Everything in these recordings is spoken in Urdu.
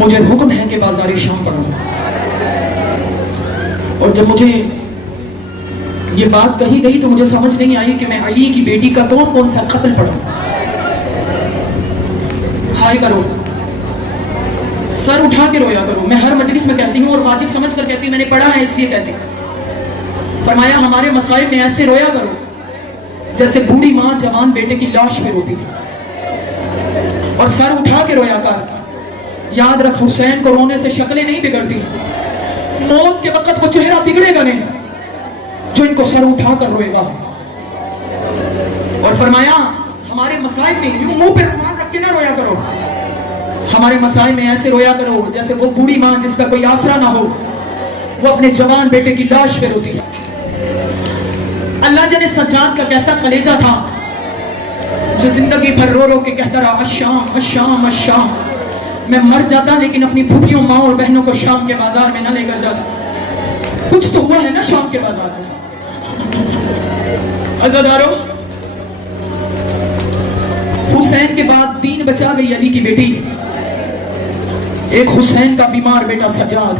مجھے حکم ہے کہ بازار شام پڑھوں، اور جب مجھے یہ بات کہی گئی تو مجھے سمجھ نہیں آئی کہ میں علی کی بیٹی کا کون کون سا قتل پڑھوں۔ ہائے کرو، سر اٹھا کے رویا کرو۔ میں ہر مجلس میں کہتی ہوں اور واجب سمجھ کر کہتی ہوں، میں نے پڑھا ہے اس لیے کہتی ہوں۔ فرمایا ہمارے مصائب میں ایسے رویا کرو جیسے بوڑھی ماں جوان بیٹے کی لاش پہ روتی ہے، اور سر اٹھا کے رویا کر۔ یاد رکھ، حسین کو رونے سے شکلیں نہیں بگڑتی، موت کے وقت وہ چہرہ بگڑے گا نہیں جو ان کو سر اٹھا کر روئے گا۔ اور فرمایا ہمارے مسائل میں یوں منہ پہ رومال رکھ کے نہ رویا کرو، ہمارے مسائل میں ایسے رویا کرو جیسے وہ بوڑھی ماں جس کا کوئی آسرا نہ ہو، وہ اپنے جوان بیٹے کی لاش پہ روتی ہے۔ اللہ جانے سجاد کا کیسا کلیجہ تھا جو زندگی بھر رو رو کے کہتا رہا، الشام الشام الشام، میں مر جاتا لیکن اپنی پھوپھیوں ماں اور بہنوں کو شام کے بازار میں نہ لے کر جاتا۔ کچھ تو ہوا ہے نا شام کے بازار میں۔ عزادارو، حسین کے بعد دین بچا گئی علی کی بیٹی، ایک حسین کا بیمار بیٹا سجاد۔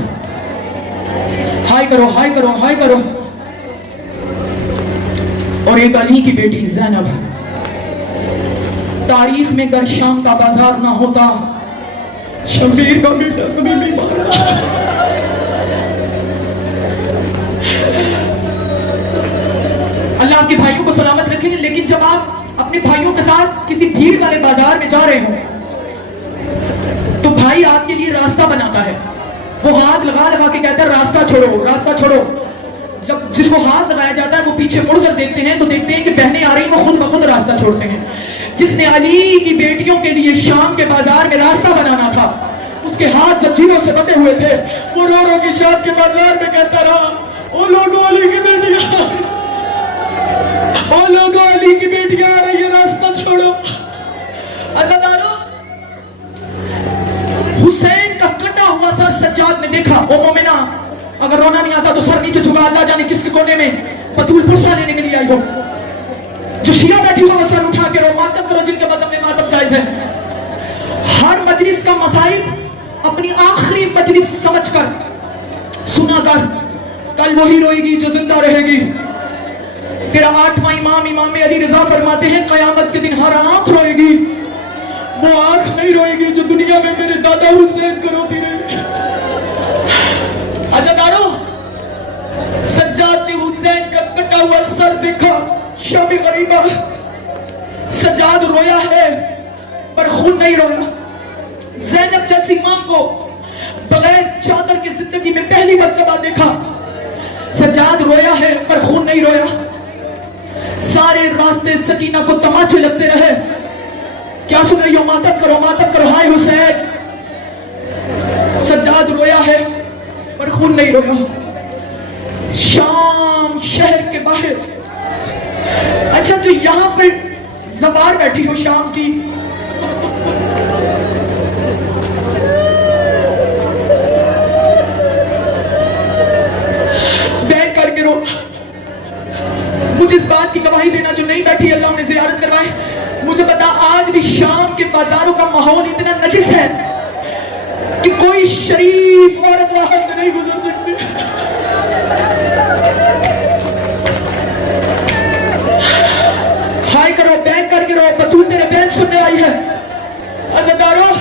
ہائے کرو ہائے کرو ہائے کرو۔ اور ایک علی کی بیٹی زینب۔ تاریخ میں گر شام کا بازار نہ ہوتا، شبیر کا بیٹا کبھی بیمار نہ۔ اللہ آپ کے بھائیوں کو سلامت رکھیں، لیکن جب آپ اپنے بھائیوں کے ساتھ کسی بھیڑ والے بازار میں جا رہے ہوں تو بھائی آپ کے لیے راستہ بناتا ہے، وہ ہاتھ لگا لگا کے کہتا ہے راستہ چھوڑو راستہ چھوڑو۔ جب جس کو ہاتھ لگایا جاتا ہے وہ پیچھے مڑ کر دیکھتے ہیں تو دیکھتے ہیں کہ بہنیں آ رہی ہیں، وہ خود بخود راستہ چھوڑتے ہیں۔ جس نے علی کی بیٹیوں کے لیے شام کے بازار میں راستہ بنانا تھا، اس کے ہاتھ زنجیروں سے بندھے ہوئے تھے، وہ رو رو کے شام کے بازار میں کہتا رہا، او لوگوں علی کی بیٹیاں، او لوگوں علی کی بیٹیاں آ رہی ہے، راستہ چھوڑو۔ عزادارو، حسین کا کٹا ہوا سر سجاد نے دیکھا۔ او مومنہ، اگر رونا نہیں آتا تو سر نیچے جھکا، اللہ جانے کس کے کونے میں بطول پرسہ لینے کے لیے آئی ہو۔ جو شیعہ بیٹھی ہو وہ سر اٹھا کے رو، ماتم کرو جن کے مذہب میں ماتم جائز ہے۔ ہر مجلس کا مسائل اپنی آخری مجلس سمجھ کر سنا کر، کل وہی روئے گی جو زندہ رہے گی۔ تیرا 8واں امام امام علی رضا فرماتے ہیں قیامت کے دن ہر آنکھ روئے گی، وہ آنکھ نہیں روئے گی جو دنیا میں میرے دادا حسین کو روتی رہی۔ عزادارو، سجاد نے حسین کا کٹا ہوا سر دیکھا، شامی غریبہ، سجاد رویا ہے پر خون نہیں رویا۔ زینب جیسی ماں کو بغیر چادر کی زندگی میں پہلی مرتبہ دیکھا، سجاد رویا ہے پر خون نہیں رویا۔ سارے راستے سکینہ کو تماچے لگتے رہے، کیا سن رہی ہو، ماتم کرو ہائے حسین۔ سجاد رویا ہے پر خون نہیں رویا۔ شام شہر کے باہر، اچھا جو یہاں پہ زوار بیٹھی ہو شام کی، بیٹھ کر کے رو، مجھے اس بات کی گواہی دینا جو نہیں بیٹھی اللہ انہیں زیارت کروائے، مجھے بتا آج بھی شام کے بازاروں کا ماحول اتنا نجس ہے کہ کوئی شریف عورت وہاں سے نہیں گزر سکتی۔ ہائے کرو، بیٹھ کر کے رو، بطول تیرے بیٹھ سننے آئی ہے۔ عزادارو،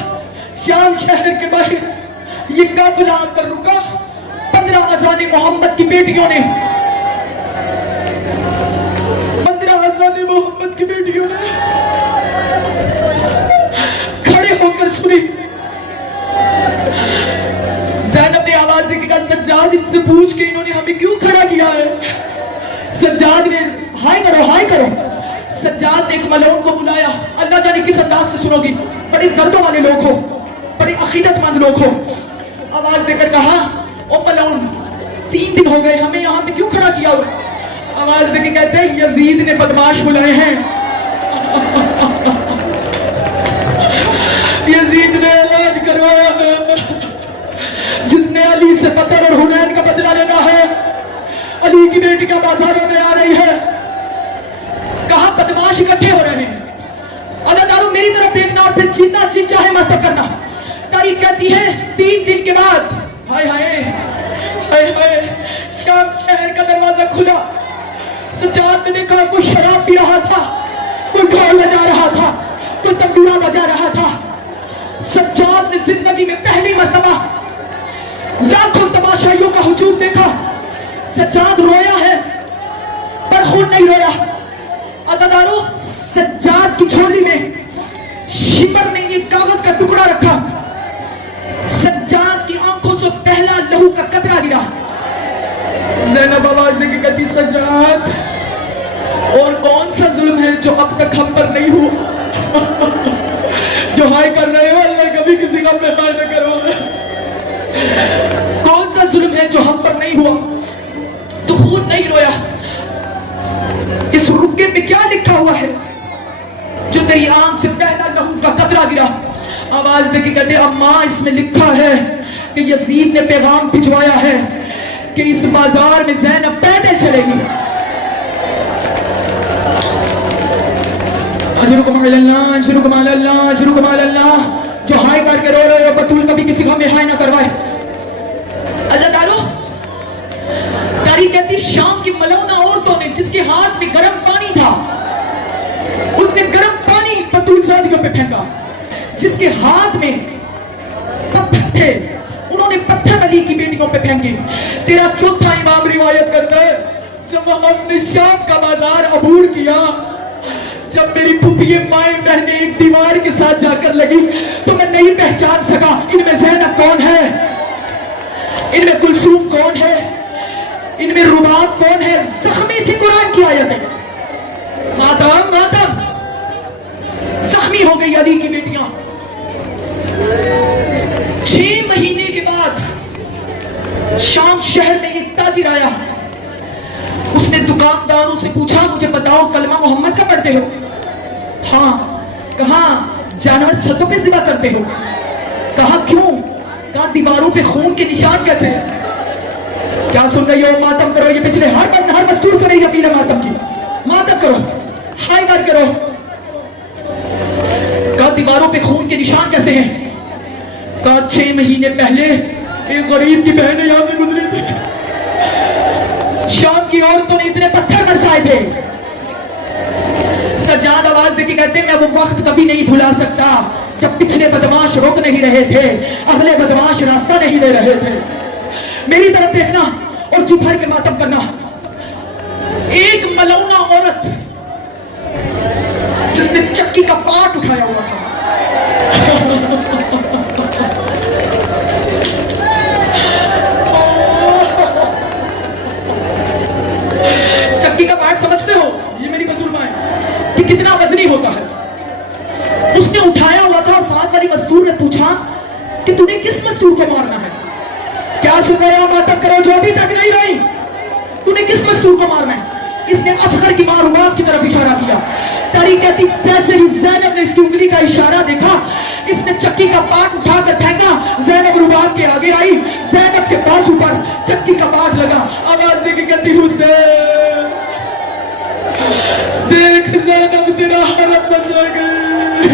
شام شہر کے باہر یہ قافلہ آ کر رکا، 15 آزاد محمد کی بیٹیوں نے، 15 آزاد محمد کی بیٹیوں نے کھڑے ہو کر سنی۔ زینب نے آواز دے کے کہا، سجاد ان سے پوچھ کے انہوں نے ہمیں کیوں کھڑا کیا ہے؟ سجاد نے ہائے کرو۔ سجاد نے ایک ملعون کو بلایا، اللہ جانے کس انداز سے سنو گی، بڑے دردوں والے لوگ ہو، بڑے عقیدت مند لوگ ہو۔ آواز دے کر کہا، او ملعون 3 دن ہو گئے ہمیں یہاں پہ کیوں کھڑا کیا ہوا؟ آواز دے کے کہتے ہیں یزید نے بدماش بلائے ہیں، یزید نے اعلان کروایا ہے جس نے علی سے بدر اور حنین کا بدلہ لینا ہے، علی کی بیٹی کا بازاروں میں آ رہی ہے۔ کہاں بدماش اکٹھے ہو رہے ہیں؟ عزادارو، میری طرف دیکھنا اور پھر جیتنا جی چاہے مت کرنا۔ تاریخ کہتی ہے 3 دن کے بعد ہائے ہائے ہائے ہائے شام شہر کا دروازہ کھلا. سجاد نے دیکھا کوئی شراب پی رہا تھا, کوئی ڈھول بجا رہا تھا, کوئی تنبورہ بجا رہا تھا. سجاد نے زندگی میں پہلی مرتبہ لاکھوں تماشائیوں کا ہجوم دیکھا. سجاد رویا ہے پر خود نہیں رویا. عزادارو, سجاد کی جھولی میں شپر نے ایک کاغذ کا ٹکڑا رکھا. سجاد کی آنکھوں سے پہلا لہو کا قطرہ گرا. زینب آواز دے کے کہتی سجاد, اور کون سا ظلم ہے جو اب تک ہم پر نہیں ہوا؟ جو ہائے کر رہے ہو اللہ کبھی کسی کا بے ہائے نہ کرو. کون سا ظلم ہے جو ہم پر نہیں ہوا؟ تو خود نہیں رویا. اس رکے میں کیا لکھا ہوا ہے جو تیری آنکھ سے پہلا لہو کا قطرہ گرا؟ آواز دے کے کہتے اماں, اس میں لکھا ہے کہ یزید نے پیغام بھجوایا ہے کہ اس بازار میں زینب پیدل چلے گی. اجرکم علی اللہ, اجرکم علی اللہ, اجرکم علی اللہ. جو ہائے کر کے رو رہے ہو بطول کبھی کسی کا ہائے نہ کروائے. عزادارو, تاریخ کہتی شام کی ملونہ عورتوں نے جس کے ہاتھ میں گرم پانی تھا اس نے گرم پانی بطول زادیوں پہ پھینکا. جس کے ہاتھ میں پتھر تھے انہوں نے پتھر علی کی بیٹیوں پہ پھینکے. تیرا چوتھا امام روایت کرتا ہے جب ہم نے شام کا بازار عبور کیا, جب میری پھوپھی مائیں بہنیں ایک دیوار کے ساتھ جا کر لگی تو میں نہیں پہچان سکا ان میں زینب کون ہے, ان میں کلثوم کون ہے, ان میں رباب کون ہے. زخمی تھی قرآن کی آیتیں. ماتم ماتم زخمی ہو گئی علی کی بیٹیاں. 6 مہینے کے بعد شام شہر میں ایک تاجر آیا. اس نے دکانداروں سے پوچھا مجھے بتاؤ کلمہ محمد کا پڑھتے ہو؟ ہاں. کہاں؟ جانور چھتوں پہ ذبح کرتے ہو؟ کہا کیوں؟ کہا دیواروں پہ خون کے نشان کیسے؟ کیا سن رہی ہو؟ ماتم کرو. یہ پچھلے ہر مستور سے نہیں اپیل ہے ماتم کی. ماتم کرو, ہائی بار کرو. کہا دیواروں پہ خون کے نشان کیسے ہیں؟ کہا 6 مہینے پہلے ایک غریب کی بہن یہاں سے گزری تھی, شام کی عورتوں نے اتنے پتھر برسائے تھے. سجاد آواز دے کے کہتے میں وہ وقت کبھی نہیں بھلا سکتا جب پچھلے بدماش روک نہیں رہے تھے, اگلے بدماش راستہ نہیں دے رہے تھے. میری طرف دیکھنا اور چپ بھر کے ماتم کرنا. ایک ملونہ عورت جس نے چکی کا پاٹ اٹھایا ہوا تھا, چکی کا پاٹ سمجھتے ہو؟ یہ میری بزرگاں ہے کہ کتنا وزنی ہوتا ہے. اس نے اٹھایا ہوا تھا اور ساتھ والی مزدور نے پوچھا کہ تو نے کس مزدور کو مارنا ہے؟ کیا سن رہے ہو؟ ماتم کرو جو ابھی تک نہیں رہی. تو نے کس مزدور کو مارنا ہے؟ اس نے اصغر کی ماں رباب کی طرف اشارہ کیا. تاریخ کہتی زینب نے اس کی انگلی کا اشارہ دیکھا, اس نے چکی کا پاٹ اٹھا کر پھینکا. زینب رباب کے آگے آئی, زینب کے بازو پر چکی کا پاٹ لگا. آواز دے کے کہتی حسین دیکھ زینب تیرا حرم بچا گئی.